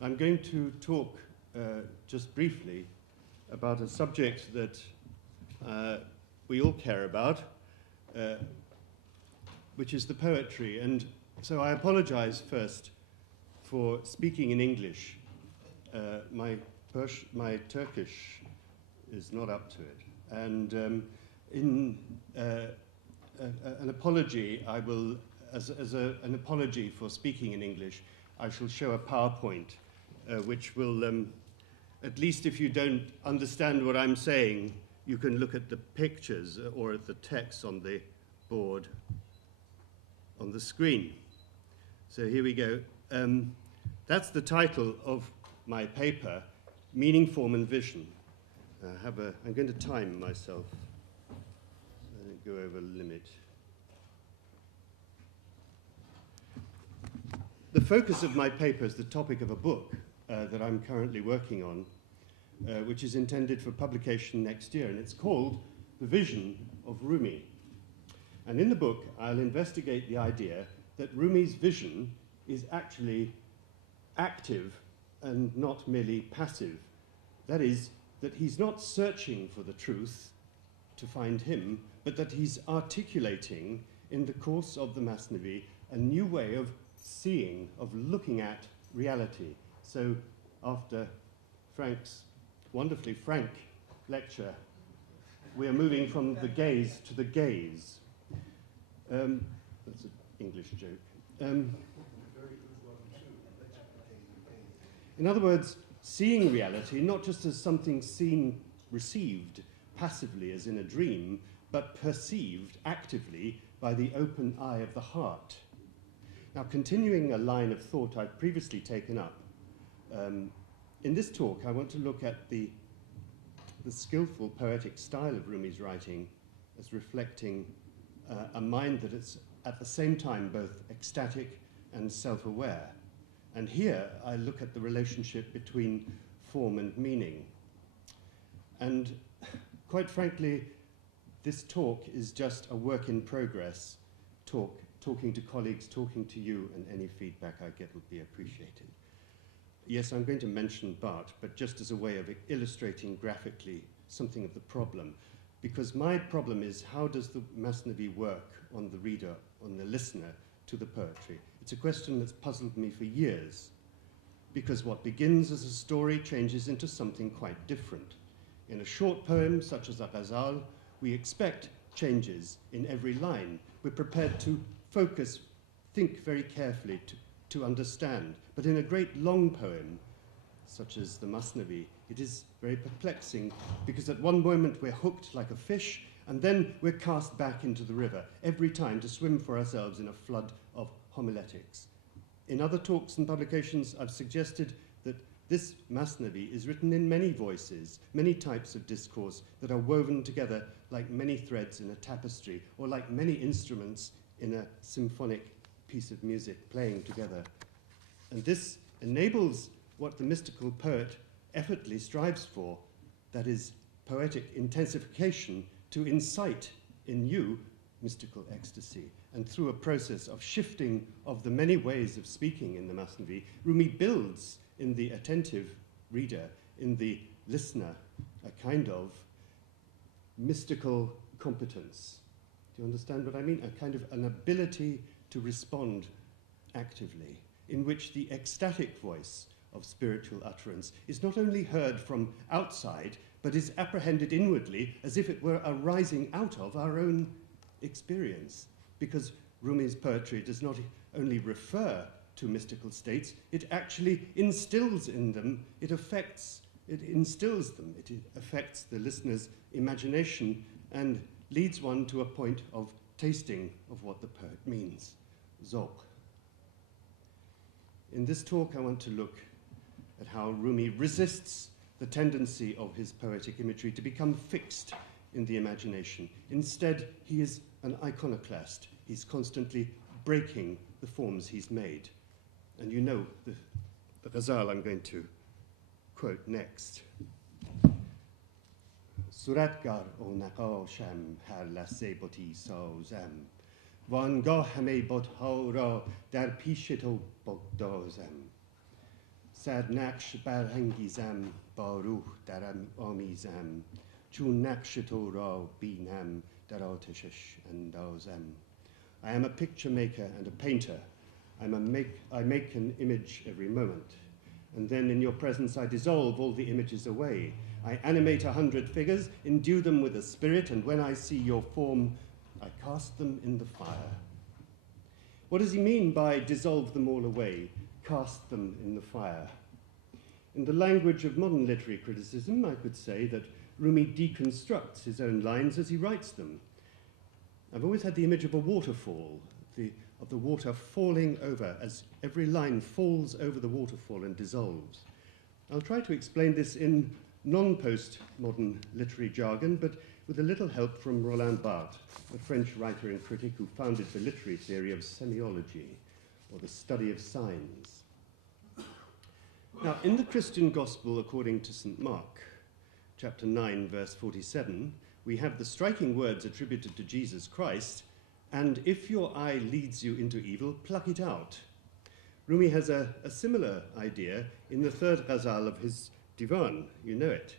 I'm going to talk just briefly about a subject that we all care about, which is the poetry. And so I apologize first for speaking in English. My Turkish is not up to it. And in an apology, I will, as an apology for speaking in English, I shall show a PowerPoint, which will, at least if you don't understand what I'm saying, you can look at the pictures or at the text on the board on the screen. So here we go. That's the title of my paper, Meaning, Form and Vision. I'm going to time myself. I don't go over limit. The focus of my paper is the topic of a book that I'm currently working on, which is intended for publication next year, and it's called The Vision of Rumi. And in the book, I'll investigate the idea that Rumi's vision is actually active and not merely passive. That is, that he's not searching for the truth to find him, but that he's articulating in the course of the Masnavi a new way of seeing, of looking at reality. So after Frank's wonderfully frank lecture, we are moving from the gaze to the gaze. That's an English joke. In other words, seeing reality not just as something seen, received passively as in a dream, but perceived actively by the open eye of the heart. Now, continuing a line of thought I've previously taken up, in this talk I want to look at the skillful poetic style of Rumi's writing as reflecting a mind that is at the same time both ecstatic and self-aware. And here I look at the relationship between form and meaning. And quite frankly, this talk is just a work in progress talking to colleagues, talking to you, and any feedback I get would be appreciated. Yes, I'm going to mention Bart, but just as a way of illustrating graphically something of the problem. Because my problem is, how does the Masnavi work on the reader, on the listener, to the poetry? It's a question that's puzzled me for years, because what begins as a story changes into something quite different. In a short poem, such as a ghazal, we expect changes in every line. We're prepared to focus, think very carefully to understand. But in a great long poem, such as the Masnavi, it is very perplexing, because at one moment we're hooked like a fish, and then we're cast back into the river, every time to swim for ourselves in a flood of homiletics. In other talks and publications, I've suggested that this Masnavi is written in many voices, many types of discourse that are woven together like many threads in a tapestry, or like many instruments in a symphonic piece of music playing together. And this enables what the mystical poet effortlessly strives for, that is, poetic intensification, to incite in you mystical ecstasy. And through a process of shifting of the many ways of speaking in the Masnavi, Rumi builds in the attentive reader, in the listener, a kind of mystical competence. Do you understand what I mean? A kind of an ability to respond actively, in which the ecstatic voice of spiritual utterance is not only heard from outside, but is apprehended inwardly as if it were arising out of our own experience. Because Rumi's poetry does not only refer to mystical states, it actually instills in them, it instills them, it affects the listener's imagination and leads one to a point of tasting of what the poet means, zauq. In this talk, I want to look at how Rumi resists the tendency of his poetic imagery to become fixed in the imagination. Instead, he is an iconoclast. He's constantly breaking the forms he's made. And you know the ghazal I'm going to quote next. Suratgar o naqasham har lasse boti sazam وانگاه همه بت‌ها را در پیش تو بگدازم sad naksh barhangizam baruch daram amizam chun nakshato ra binam darateshish and dauzam. I am a picture maker and a painter. I make an image every moment. And then in your presence I dissolve all the images away. I animate 100 figures, endue them with a spirit, and when I see your form, I cast them in the fire. What does he mean by dissolve them all away, cast them in the fire? In the language of modern literary criticism, I could say that Rumi deconstructs his own lines as he writes them. I've always had the image of a waterfall, of the water falling over as every line falls over the waterfall and dissolves. I'll try to explain this in non-postmodern literary jargon, but with a little help from Roland Barthes, a French writer and critic who founded the literary theory of semiology, or the study of signs. Now, in the Christian Gospel according to St. Mark, chapter 9, verse 47, we have the striking words attributed to Jesus Christ, and if your eye leads you into evil, pluck it out. Rumi has a similar idea in the third ghazal of his divan. You know it.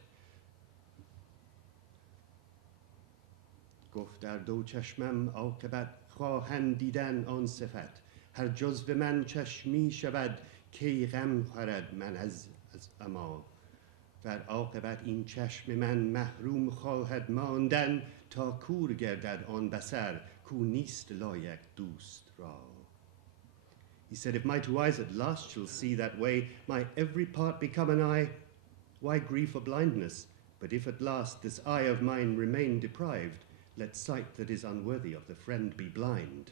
Goft dar do chashmam aqabat khahan didan an sifat har juzv man chashmi shavad ki gham kharad man az ama ور عاقبت این چشم من محروم خواهد ماندن تا کور گردد آن بصر کو نیست لایق دوست را. He said, if my two eyes at last shall see that way, my every part become an eye, why grieve for blindness? But if at last this eye of mine remain deprived, let sight that is unworthy of the friend be blind.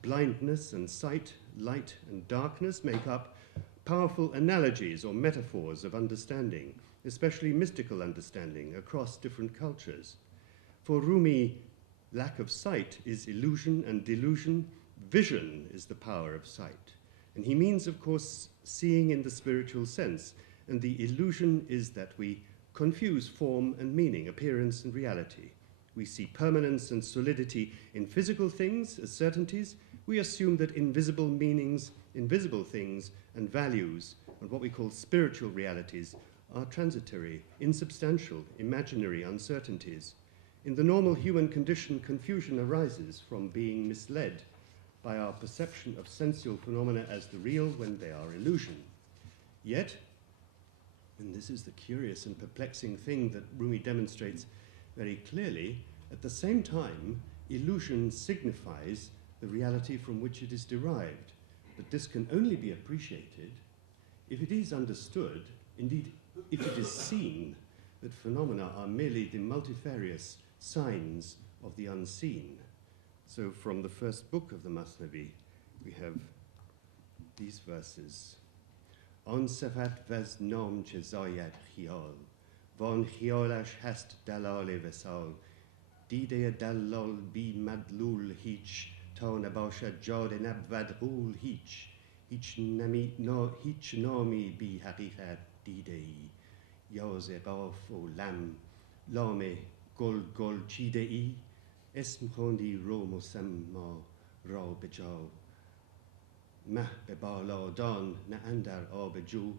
Blindness and sight, light and darkness make up powerful analogies or metaphors of understanding, especially mystical understanding across different cultures. For Rumi, lack of sight is illusion and delusion. Vision is the power of sight. And he means, of course, seeing in the spiritual sense. And the illusion is that we confuse form and meaning, appearance and reality. We see permanence and solidity in physical things as certainties. We assume that invisible meanings, invisible things, and values, and what we call spiritual realities, are transitory, insubstantial, imaginary uncertainties. In the normal human condition, confusion arises from being misled by our perception of sensual phenomena as the real when they are illusion. Yet, and this is the curious and perplexing thing that Rumi demonstrates very clearly, at the same time, illusion signifies the reality from which it is derived. But this can only be appreciated if it is understood, indeed, if it is seen, that phenomena are merely the multifarious signs of the unseen. So from the first book of the Masnavi, we have these verses. On safat vaz nam che zayad khiyal, van khiyalash hast dalal vesal, dide dalal bi madlul hich, تا نباشد جاد نبود غول هیچ نامی بی حقیقت دیده ای یاز قاف و لام گل چیده ای اسم خوندی رو مسما را به جا مه به بالادان نه اندر آب جو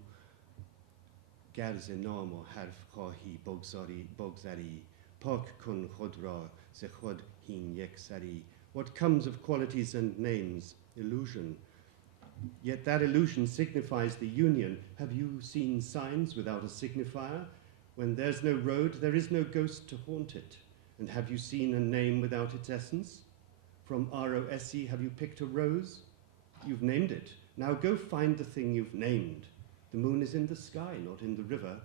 گرز نام و حرف خواهی بگذری پاک کن خود را ز خود هین یک سری. What comes of qualities and names? Illusion. Yet that illusion signifies the union. Have you seen signs without a signifier? When there's no road, there is no ghost to haunt it. And have you seen a name without its essence? From R-O-S-E, have you picked a rose? You've named it. Now go find the thing you've named. The moon is in the sky, not in the river.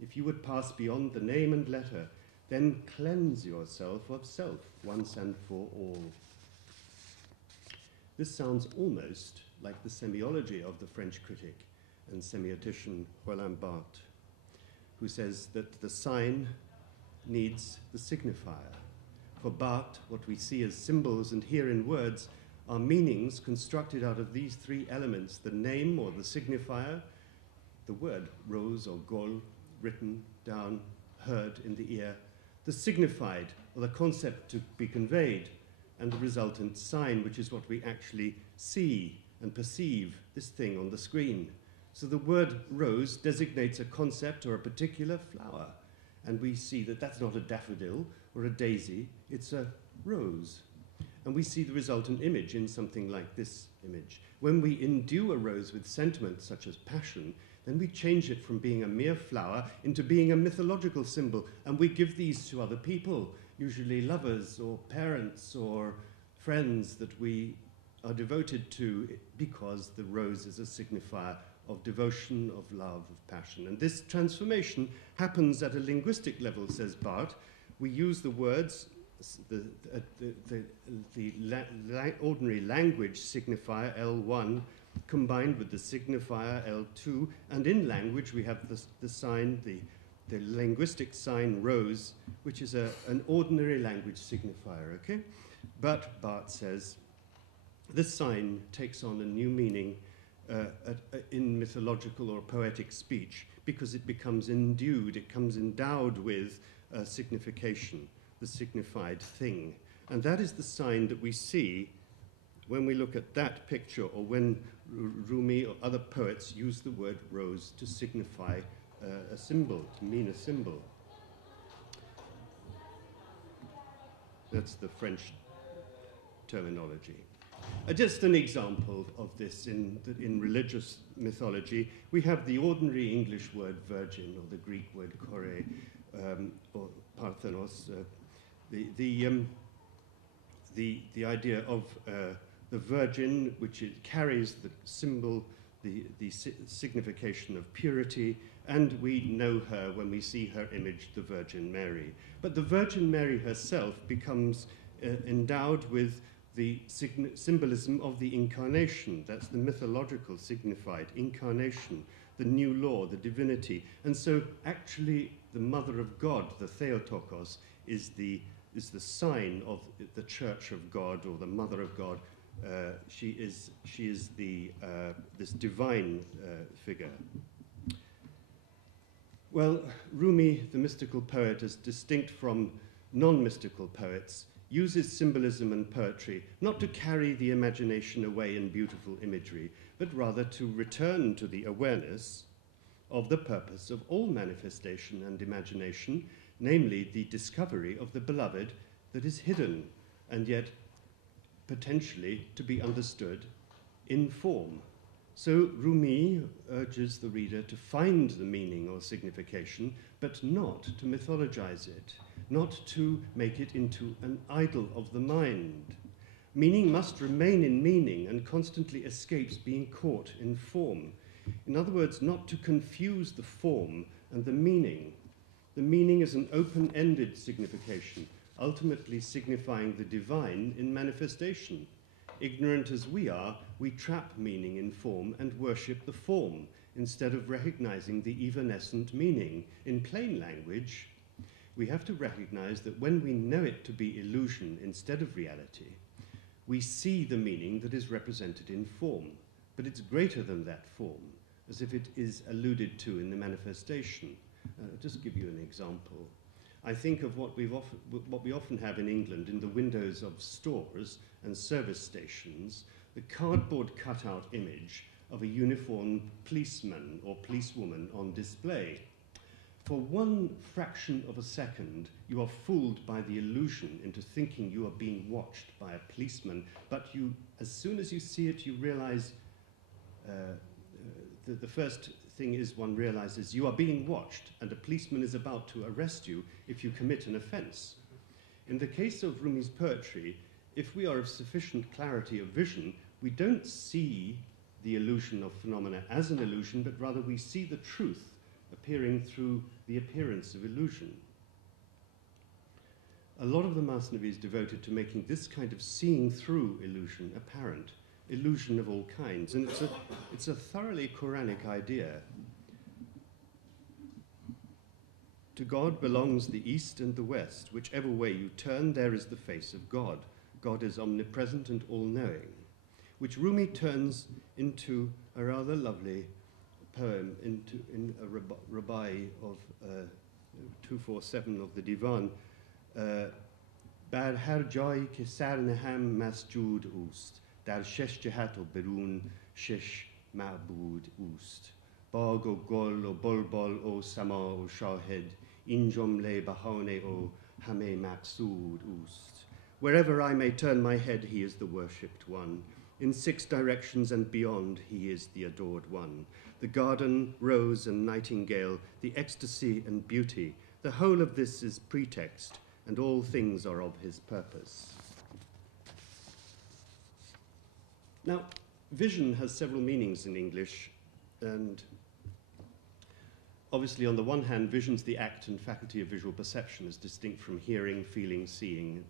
If you would pass beyond the name and letter, then cleanse yourself of self once and for all. This sounds almost like the semiology of the French critic and semiotician Roland Barthes, who says that the sign needs the signifier. For Barthes, what we see as symbols and hear in words are meanings constructed out of these three elements: the name or the signifier, the word rose or gol, written down, heard in the ear, the signified or the concept to be conveyed, and the resultant sign, which is what we actually see and perceive, this thing on the screen. So the word rose designates a concept or a particular flower. And we see that that's not a daffodil or a daisy, it's a rose. And we see the resultant image in something like this image. When we endue a rose with sentiment such as passion, then we change it from being a mere flower into being a mythological symbol, and we give these to other people, usually lovers or parents or friends that we are devoted to, because the rose is a signifier of devotion, of love, of passion. And this transformation happens at a linguistic level, says Barth. We use the words, the ordinary language signifier L1 combined with the signifier L2, and in language we have the sign, the linguistic sign rose, which is an ordinary language signifier, okay? But, Barth says, this sign takes on a new meaning in mythological or poetic speech because it becomes endued, it comes endowed with signification, the signified thing. And that is the sign that we see when we look at that picture, or when Rumi or other poets use the word rose to signify a symbol, to mean a symbol. That's the French terminology. Just an example of this in religious mythology, we have the ordinary English word virgin, or the Greek word kore, or parthenos, the idea of the virgin, which carries the symbol, the signification of purity, and we know her when we see her image, the Virgin Mary. But the Virgin Mary herself becomes endowed with the symbolism of the incarnation. That's the mythological signified incarnation, the new law, the divinity. And so actually the Mother of God, the Theotokos, is the sign of the Church of God, or the Mother of God. She is this divine figure. Well, Rumi, the mystical poet, as distinct from non-mystical poets, uses symbolism and poetry not to carry the imagination away in beautiful imagery, but rather to return to the awareness of the purpose of all manifestation and imagination, namely the discovery of the beloved that is hidden and yet potentially to be understood in form. So Rumi urges the reader to find the meaning or signification, but not to mythologize it, not to make it into an idol of the mind. Meaning must remain in meaning and constantly escapes being caught in form. In other words, not to confuse the form and the meaning. The meaning is an open-ended signification, ultimately signifying the divine in manifestation. Ignorant as we are, we trap meaning in form and worship the form, instead of recognizing the evanescent meaning. In plain language, we have to recognize that when we know it to be illusion instead of reality, we see the meaning that is represented in form, but it's greater than that form, as if it is alluded to in the manifestation. I'll just give you an example. I think of what we often have in England in the windows of stores and service stations, the cardboard cutout image of a uniformed policeman or policewoman on display. For one fraction of a second, you are fooled by the illusion into thinking you are being watched by a policeman, but as soon as you see it, you realize the first thing is one realizes you are being watched and a policeman is about to arrest you if you commit an offense. In the case of Rumi's poetry, if we are of sufficient clarity of vision, we don't see the illusion of phenomena as an illusion, but rather we see the truth appearing through the appearance of illusion. A lot of the Masnavi is devoted to making this kind of seeing through illusion apparent, illusion of all kinds, and it's a thoroughly Quranic idea. To God belongs the east and the west. Whichever way you turn, there is the face of God. God is omnipresent and all-knowing, which Rumi turns into a rather lovely poem, in a rubai of 247 of the Divan. Bar har jai ke sar neham masjud oost, dar shesh jihat o berun shesh ma'bud oost. Bag o gol o bulbul o sama o shahid, injum le bahane o hame maqsood oost. Wherever I may turn my head, he is the worshipped one. In 6 directions and beyond, he is the adored one. The garden, rose and nightingale, the ecstasy and beauty, the whole of this is pretext, and all things are of his purpose. Now, vision has several meanings in English, and obviously, on the one hand, vision's the act and faculty of visual perception as distinct from hearing, feeling, seeing,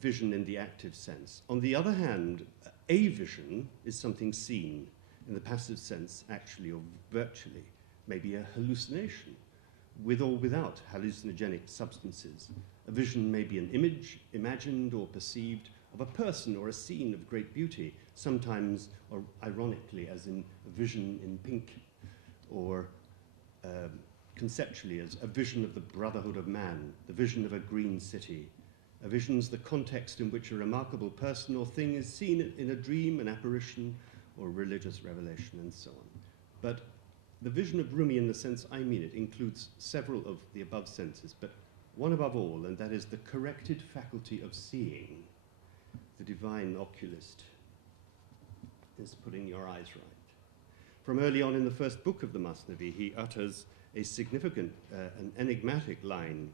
vision in the active sense. On the other hand, a vision is something seen in the passive sense, actually or virtually, maybe a hallucination, with or without hallucinogenic substances. A vision may be an image, imagined or perceived, of a person or a scene of great beauty, sometimes, or ironically, as in a vision in pink, or conceptually as a vision of the brotherhood of man, the vision of a green city. A vision's the context in which a remarkable person or thing is seen in a dream, an apparition, or religious revelation, and so on. But the vision of Rumi, in the sense I mean it, includes several of the above senses, but one above all, and that is the corrected faculty of seeing. The divine oculist is putting your eyes right. From early on in the first book of the Masnavi, he utters a significant, an enigmatic line.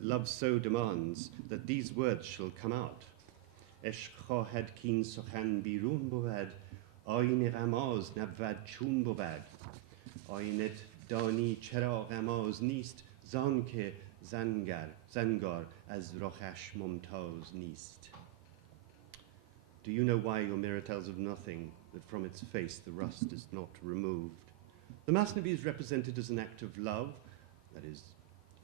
Love so demands that these words shall come out. Ishq khahed kin sukhan birun bod, ayn ghamaz nabvad chun bod. Aynet dani chera ghamaz nist, zan ke zangar az rokhash mumtaz nist. Do you know why your mirror tells of nothing, that from its face the rust is not removed? The Masnavi is represented as an act of love, that is,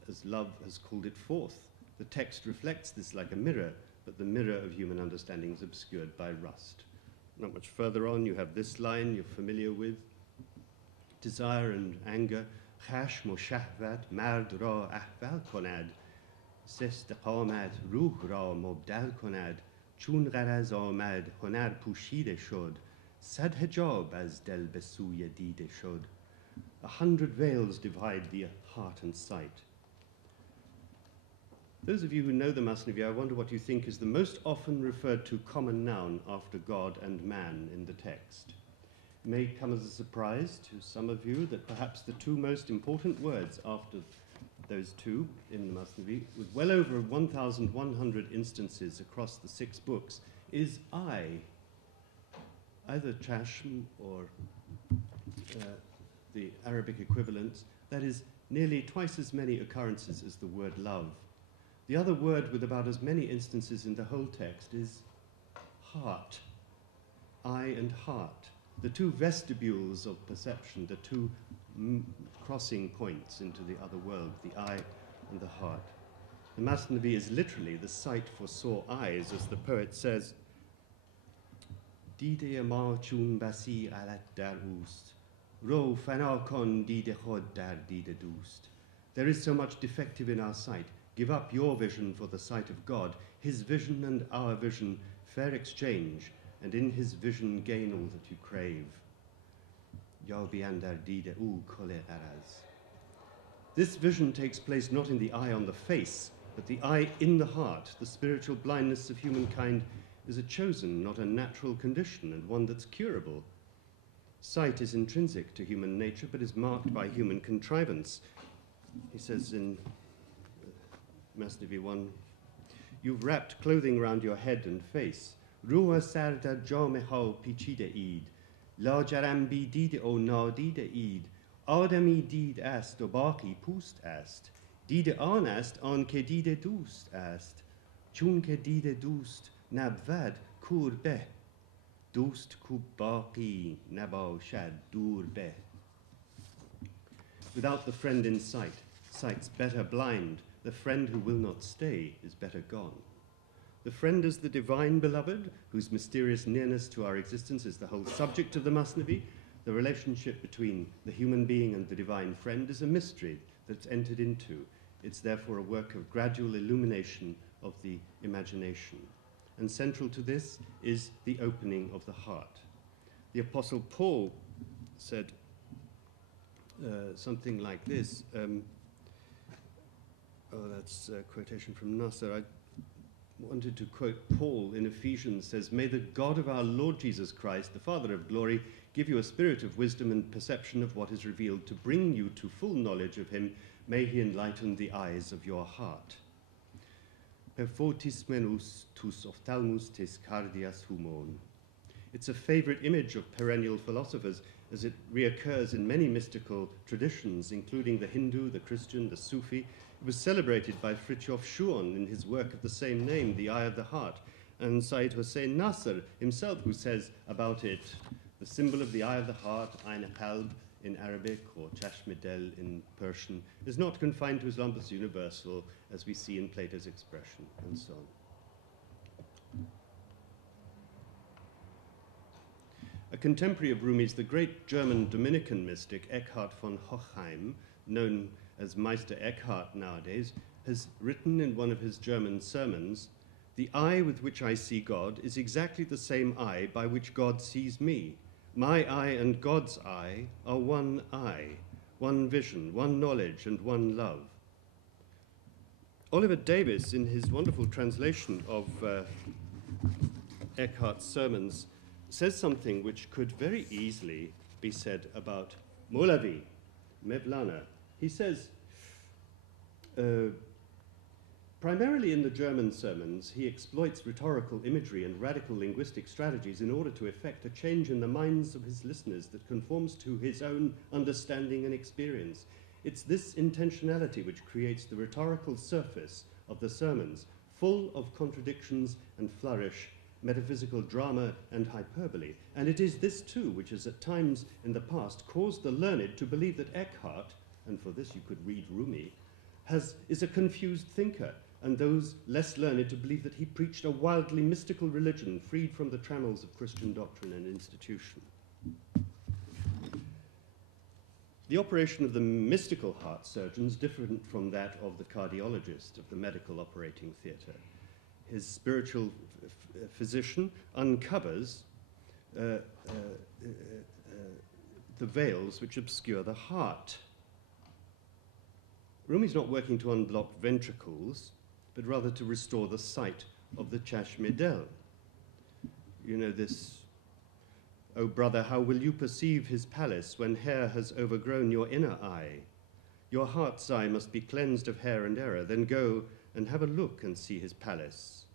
as love has called it forth. The text reflects this like a mirror, but the mirror of human understanding is obscured by rust. Not much further on, you have this line you're familiar with. Desire and anger, khash mo shahvat mard ra ahval konad, sest qamat ruh ra mubdal konad, chun gharaz amad hunar pushide shod, sad hijab as del besuye dide shod. 100 veils divide the heart and sight. Those of you who know the Masnavi, I wonder what you think is the most often referred to common noun after God and man in the text. It may come as a surprise to some of you that perhaps the 2 most important words after those 2 in the Masnavi, with well over 1,100 instances across the 6 books, is I, either chashm or the Arabic equivalent, that is nearly twice as many occurrences as the word love. The other word with about as many instances in the whole text is heart. Eye and heart. The 2 vestibules of perception, the 2 crossing points into the other world, the eye and the heart. The Masnavi is literally the sight for sore eyes, as the poet says, Dide ma chun basi alat dar oost, ro fana kon dide khod dar dide doost. There is so much defective in our sight. Give up your vision for the sight of God, his vision and our vision, fair exchange, and in his vision gain all that you crave. This vision takes place not in the eye on the face, but the eye in the heart. The spiritual blindness of humankind is a chosen, not a natural condition, and one that's curable. Sight is intrinsic to human nature, but is marked by human contrivance. He says in Masnavi 1, you've wrapped clothing around your head and face. Ruha sarda jameha pichide eid. La jaram bi did o nadide eid. Adami did ast o baki pust ast. Dide an ast an ke dide doost ast. Chun ke dide doost nabvad kur beh. Doost ku baki nabashad dur beh. Without the friend in sight, sight's better blind. The friend who will not stay is better gone. The friend is the divine beloved, whose mysterious nearness to our existence is the whole subject of the Masnavi. The relationship between the human being and the divine friend is a mystery that's entered into. It's therefore a work of gradual illumination of the imagination. And central to this is the opening of the heart. The Apostle Paul said something like this. That's a quotation from Nasser. I wanted to quote Paul in Ephesians, says, "May the God of our Lord Jesus Christ, the Father of glory, give you a spirit of wisdom and perception of what is revealed, to bring you to full knowledge of him. May he enlighten the eyes of your heart." Perfotis menus tus ophthalmus tes cardias humon. It's a favorite image of perennial philosophers, as it reoccurs in many mystical traditions, including the Hindu, the Christian, the Sufi. It was celebrated by Fritjof Schuon in his work of the same name, The Eye of the Heart, and Said Hossein Nasr himself, who says about it, the symbol of the eye of the heart, Ain Qalb in Arabic or Chashmedel in Persian, is not confined to Islam but is universal, as we see in Plato's expression, and so on. A contemporary of Rumi's, the great German Dominican mystic Eckhart von Hochheim, known as Meister Eckhart nowadays, has written in one of his German sermons, "The eye with which I see God is exactly the same eye by which God sees me. My eye and God's eye are one eye, one vision, one knowledge, and one love." Oliver Davies, in his wonderful translation of Eckhart's sermons, says something which could very easily be said about Mevlevi, Mevlana. He says, primarily in the German sermons, he exploits rhetorical imagery and radical linguistic strategies in order to effect a change in the minds of his listeners that conforms to his own understanding and experience. It's this intentionality which creates the rhetorical surface of the sermons, full of contradictions and flourish, metaphysical drama and hyperbole. And it is this too which has at times in the past caused the learned to believe that Eckhart, and for this you could read Rumi, is a confused thinker, and those less learned to believe that he preached a wildly mystical religion freed from the trammels of Christian doctrine and institution. The operation of the mystical heart surgeon is different from that of the cardiologist of the medical operating theatre. His spiritual physician uncovers the veils which obscure the heart. Rumi's not working to unblock ventricles, but rather to restore the sight of the Chashmedel. You know this, "O brother, how will you perceive his palace when hair has overgrown your inner eye? Your heart's eye must be cleansed of hair and error, then go and have a look and see his palace."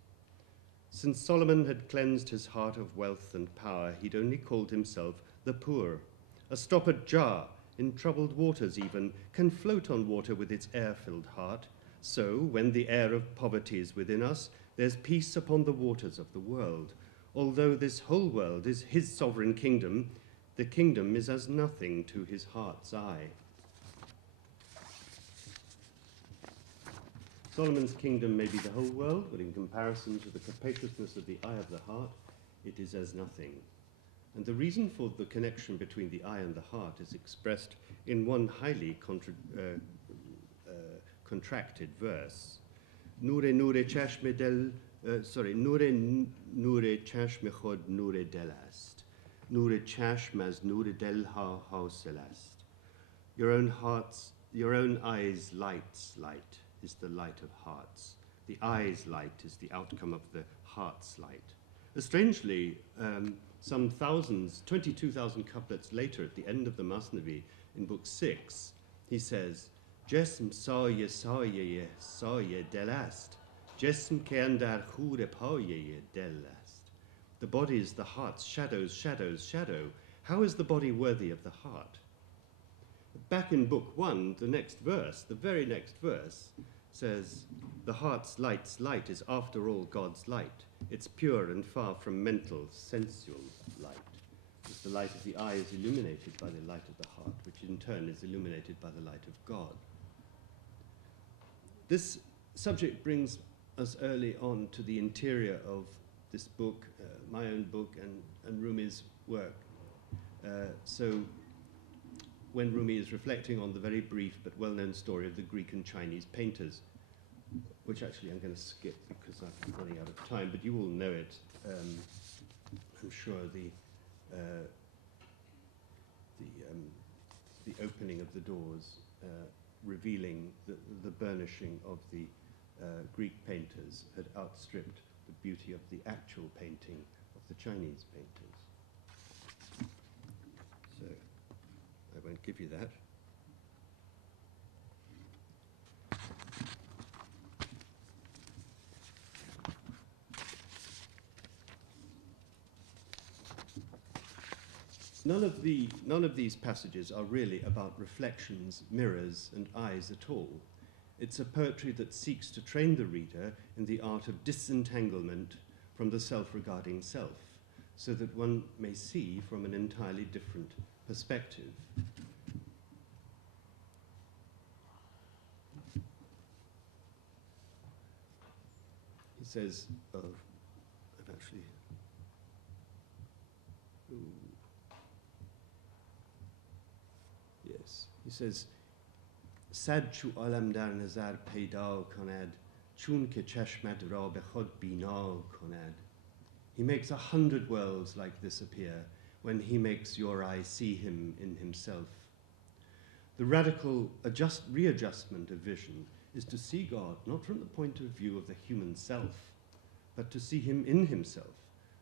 Since Solomon had cleansed his heart of wealth and power, he'd only called himself the poor. A stoppered jar, in troubled waters even, can float on water with its air-filled heart. So, when the air of poverty is within us, there's peace upon the waters of the world. Although this whole world is his sovereign kingdom, the kingdom is as nothing to his heart's eye. Solomon's kingdom may be the whole world, but in comparison to the capaciousness of the eye of the heart, it is as nothing. And the reason for the connection between the eye and the heart is expressed in one highly contracted verse. Nure nure chashme del, nure chashme chod nure delast. Nure chashmas nure del ha celast. Your own eye's light's light is the light of hearts. The eye's light is the outcome of the heart's light. Strangely, some 22,000 couplets later, at the end of the Masnavi, in Book 6, he says, "Jesm saye delast, jesm ke andar khure paye delast." The body is the heart's shadow. How is the body worthy of the heart? Back in Book 1, the very next verse, says, "The heart's light is after all God's light. It's pure and far from mental, sensual light." As the light of the eye is illuminated by the light of the heart, which in turn is illuminated by the light of God. This subject brings us early on to the interior of this book, my own book, and Rumi's work. So when Rumi is reflecting on the very brief but well-known story of the Greek and Chinese painters, which actually I'm going to skip because I'm running out of time, but you all know it. I'm sure the the opening of the doors, revealing the burnishing of the Greek painters had outstripped the beauty of the actual painting of the Chinese painters. So, I won't give you that. None of these passages are really about reflections, mirrors, and eyes at all. It's a poetry that seeks to train the reader in the art of disentanglement from the self-regarding self, so that one may see from an entirely different perspective. He says, oh, I've actually... Ooh. Yes, he says, Sad chu alam dar nazar peyda konad, chun ke chashmad ra be khod bina konad. He makes 100 worlds like this appear when he makes your eye see him in himself. The radical readjustment of vision is to see God not from the point of view of the human self, but to see him in himself,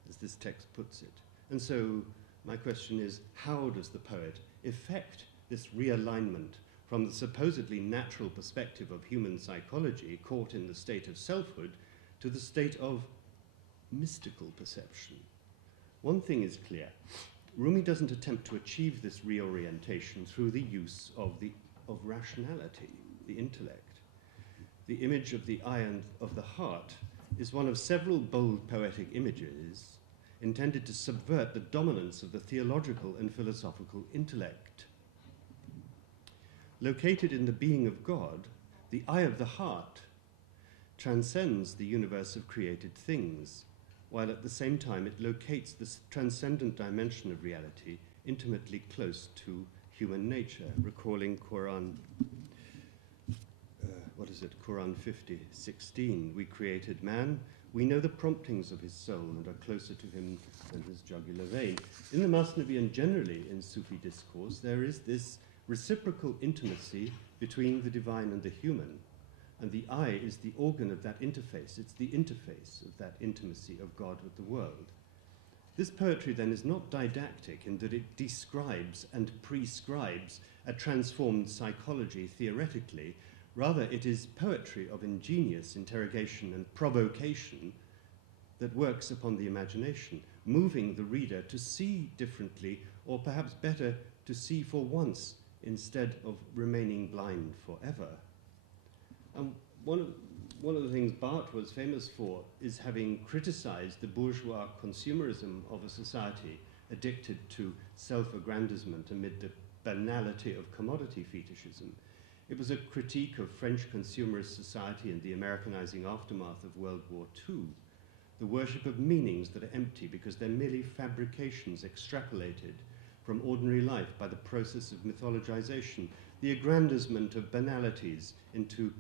as this text puts it. And so my question is, how does the poet effect this realignment from the supposedly natural perspective of human psychology caught in the state of selfhood to the state of mystical perception? One thing is clear. Rumi doesn't attempt to achieve this reorientation through the use of rationality, the intellect. The image of the eye and of the heart is one of several bold poetic images intended to subvert the dominance of the theological and philosophical intellect. Located in the being of God, the eye of the heart transcends the universe of created things, while at the same time it locates this transcendent dimension of reality intimately close to human nature, recalling Quran, Quran 50:16. We created man, we know the promptings of his soul and are closer to him than his jugular vein. In the Masnavi and generally in Sufi discourse, there is this reciprocal intimacy between the divine and the human, and the eye is the organ of that interface. It's the interface of that intimacy of God with the world. This poetry then is not didactic in that it describes and prescribes a transformed psychology theoretically. Rather, it is poetry of ingenious interrogation and provocation that works upon the imagination, moving the reader to see differently, or perhaps better, to see for once instead of remaining blind forever. One of the things Barthes was famous for is having criticized the bourgeois consumerism of a society addicted to self-aggrandizement amid the banality of commodity fetishism. It was a critique of French consumerist society and the Americanizing aftermath of World War II, the worship of meanings that are empty because they're merely fabrications extrapolated from ordinary life by the process of mythologization, the aggrandizement of banalities into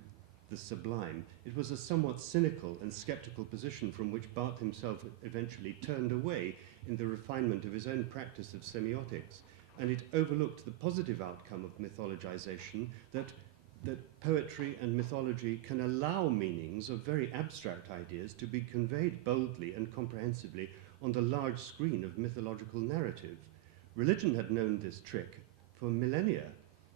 the sublime. It was a somewhat cynical and skeptical position from which Barthes himself eventually turned away in the refinement of his own practice of semiotics, and it overlooked the positive outcome of mythologization, that poetry and mythology can allow meanings of very abstract ideas to be conveyed boldly and comprehensively on the large screen of mythological narrative. Religion had known this trick for millennia.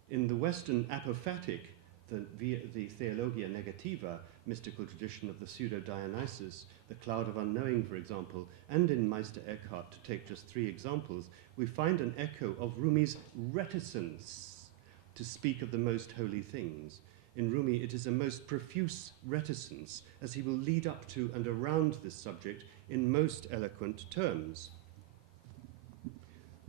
In the Western apophatic, the Theologia Negativa, mystical tradition of the pseudo-Dionysus, the Cloud of Unknowing, for example, and in Meister Eckhart, to take just 3 examples, we find an echo of Rumi's reticence to speak of the most holy things. In Rumi, it is a most profuse reticence, as he will lead up to and around this subject in most eloquent terms.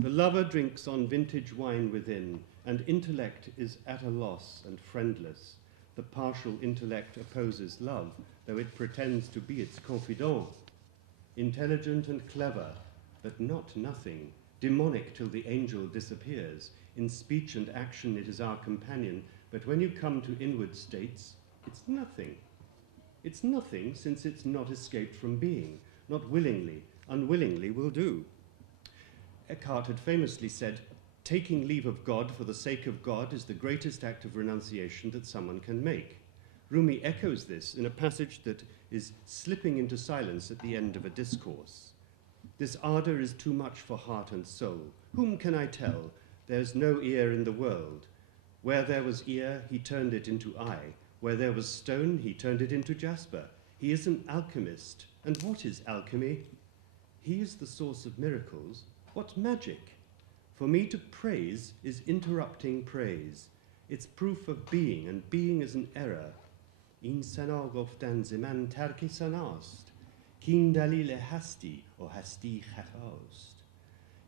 The lover drinks on vintage wine within, and intellect is at a loss and friendless. The partial intellect opposes love, though it pretends to be its confidant. Intelligent and clever, but not nothing, demonic till the angel disappears. In speech and action it is our companion, but when you come to inward states, it's nothing. It's nothing, since it's not escaped from being. Not willingly, unwillingly will do. Eckhart had famously said, taking leave of God for the sake of God is the greatest act of renunciation that someone can make. Rumi echoes this in a passage that is slipping into silence at the end of a discourse. This ardor is too much for heart and soul. Whom can I tell? There's no ear in the world. Where there was ear, he turned it into eye. Where there was stone, he turned it into jasper. He is an alchemist. And what is alchemy? He is the source of miracles. What magic? For me to praise is interrupting praise. It's proof of being, and being is an error. İnsana goften zaman terki sanast. Kin dalile hasti o hasti khataust.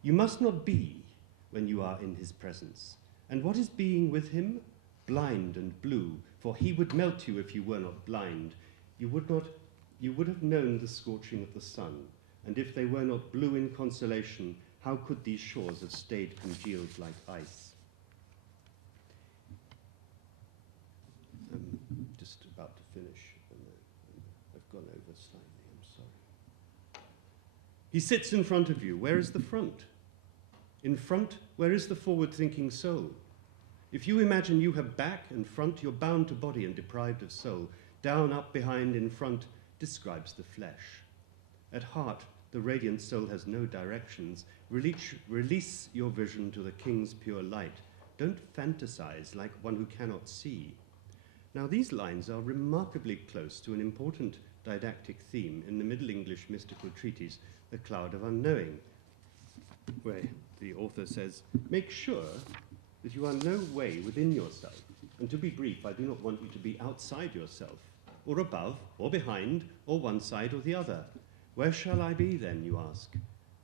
You must not be when you are in his presence. And what is being with him? Blind and blue, for he would melt you if you were not blind. You would have known the scorching of the sun, and if they were not blue in consolation, how could these shores have stayed congealed like ice? I'm just about to finish, and I've gone over slightly, I'm sorry. He sits in front of you. Where is the front? In front, where is the forward-thinking soul? If you imagine you have back and front, you're bound to body and deprived of soul. Down, up, behind, in front describes the flesh. At heart, the radiant soul has no directions. Release your vision to the king's pure light. Don't fantasize like one who cannot see. Now, these lines are remarkably close to an important didactic theme in the Middle English mystical treatise, The Cloud of Unknowing, where the author says, make sure that you are no way within yourself. And to be brief, I do not want you to be outside yourself, or above, or behind, or one side or the other. Where shall I be then, you ask?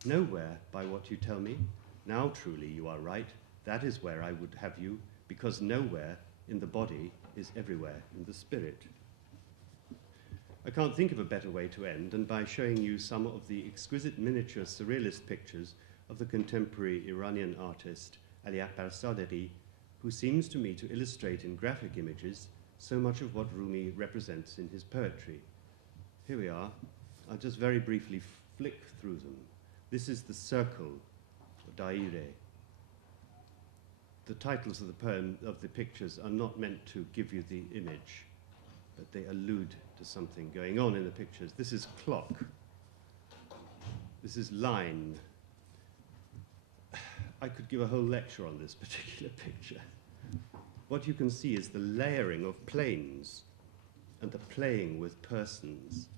Nowhere, by what you tell me. Now truly you are right. That is where I would have you, because nowhere in the body is everywhere in the spirit. I can't think of a better way to end than by showing you some of the exquisite miniature surrealist pictures of the contemporary Iranian artist Ali Akbar Sadeghi, who seems to me to illustrate in graphic images so much of what Rumi represents in his poetry. Here we are. I'll just very briefly flick through them. This is the circle, or daire. The titles of the poem, of the pictures, are not meant to give you the image, but they allude to something going on in the pictures. This is clock. This is line. I could give a whole lecture on this particular picture. What you can see is the layering of planes and the playing with persons.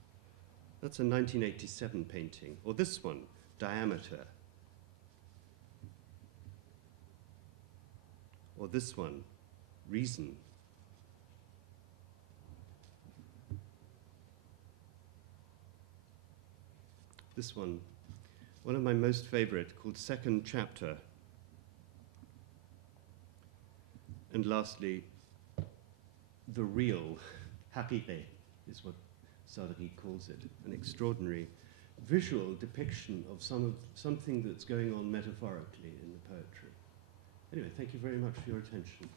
That's a 1987 painting. Or this one, Diameter. Or this one, Reason. This one of my most favorite, called Second Chapter. And lastly, the real, haqiqi, is what Sadeghi calls it, an extraordinary visual depiction of something that's going on metaphorically in the poetry. Anyway, thank you very much for your attention.